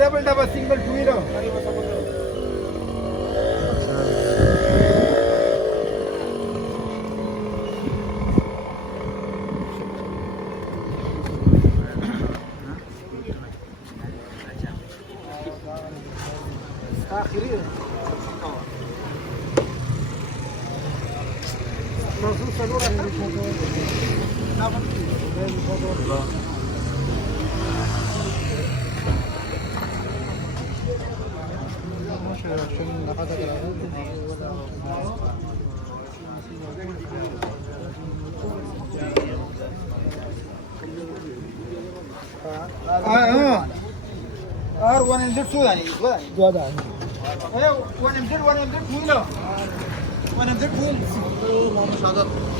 double double single two wheeler आखिरी और 102 आहे 102 102 102 102